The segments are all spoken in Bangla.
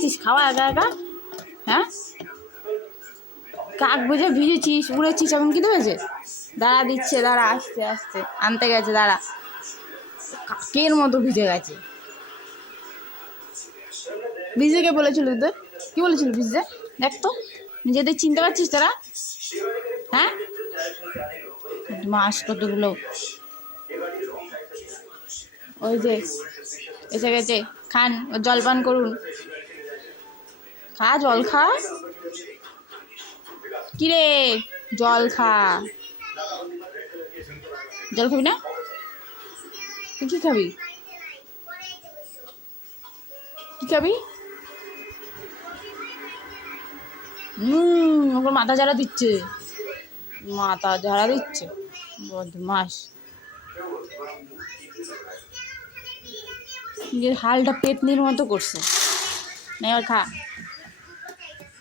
দিয়েছিস খাওয়া একা একা? হ্যাঁ, কাক বুঝে ভিজেছিস, উড়েছিস, এখন কি দেবেছে? দাঁড়া দিচ্ছে, দাঁড়া, আসতে আসতে আনতে গেছে, দাঁড়া। কাকের মতো ভিজে গেছে। ভিজে কে বলেছিল তোদের? কি বলেছিল ভিজে? দেখ তো, নিজেদের চিনতে পারছিস তোরা? হ্যাঁ, মাস কতগুলো। ওই যে এসে গেছে, খান, জলপান করুন। খা, জল খা। কিরে, জল খা। জল খাবি না? তুই কি খাবি? কি খাবি? ওকে মাথা ঝাড়া দিচ্ছে, মাথা ঝাড়া দিচ্ছে, বদমাস। নিজের হালটা পেতনির মতো করছে। না, এবার খা,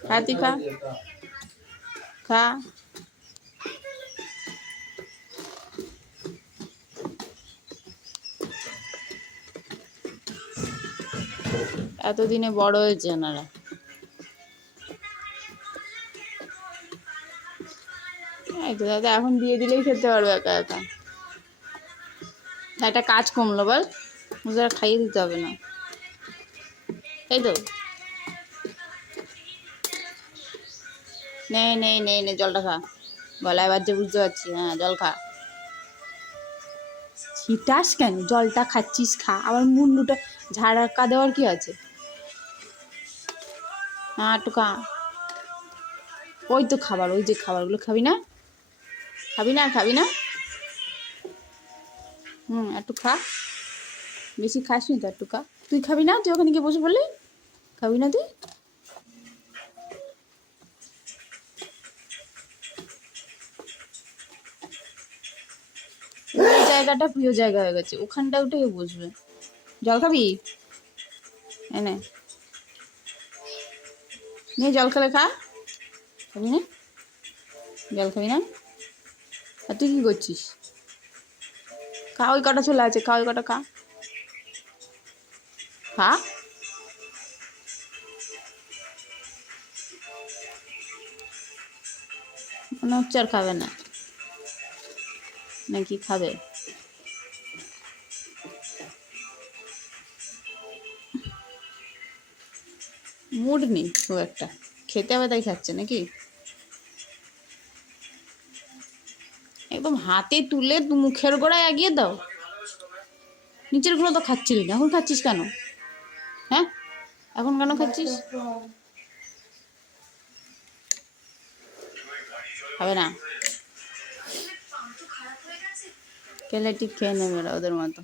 খা, তুই খা, খা। এতদিনে বড় হয়েছে ওনারা। এই তো দাদা, এখন দিয়ে দিলেই খেতে পারবে একা একা। একটা কাজ কমলো বল, ওদের খাইয়ে দিতে হবে না, তাই তো? নেই নেই নেই নে, জলটা খা। গলায় বাজছে বুঝতে পারছি, হ্যাঁ, জল খা। ছিটাস কেন? জলটা খাচ্ছিস, খা। আবার মুন্ডুটা ঝাড়া দেওয়ার কি আছে? হ্যাঁ, একটু খা। ওই তো খাবার, ওই যে খাবারগুলো খাবি না? খাবি না, খাবি না? একটু খা। বেশি খাস নি তো, একটু খা। তুই খাবি না? তুই ওখানে গিয়ে বসে পড়লি, খাবি না তুই? ওই জায়গাটা প্রিয় জায়গা হয়ে গেছে, ওখানটা উঠে বসবে। জল খাবি? এনে নিয়ে জল খেলে খা। খাবি না? জল খাবি না? আর তুই কি করছিস? খা, ওই কটা চলে আছে, খা, ওই কটা খা, খা। মনে হচ্ছে আর খাবে না, নাকি খাবে? মুড নেই খুব একটা, খেতে হবে তাই খাচ্ছে নাকি? একদম হাতে তুলে মুখের গোড়ায় এগিয়ে দাও। নিচের গুলো তো খাচ্ছিলি না, এখন খাচ্ছিস কেন? হ্যাঁ, এখন কেন খাচ্ছিস? হবে না, খেলে ঠিক খেয়ে নেবে ওদের মতো।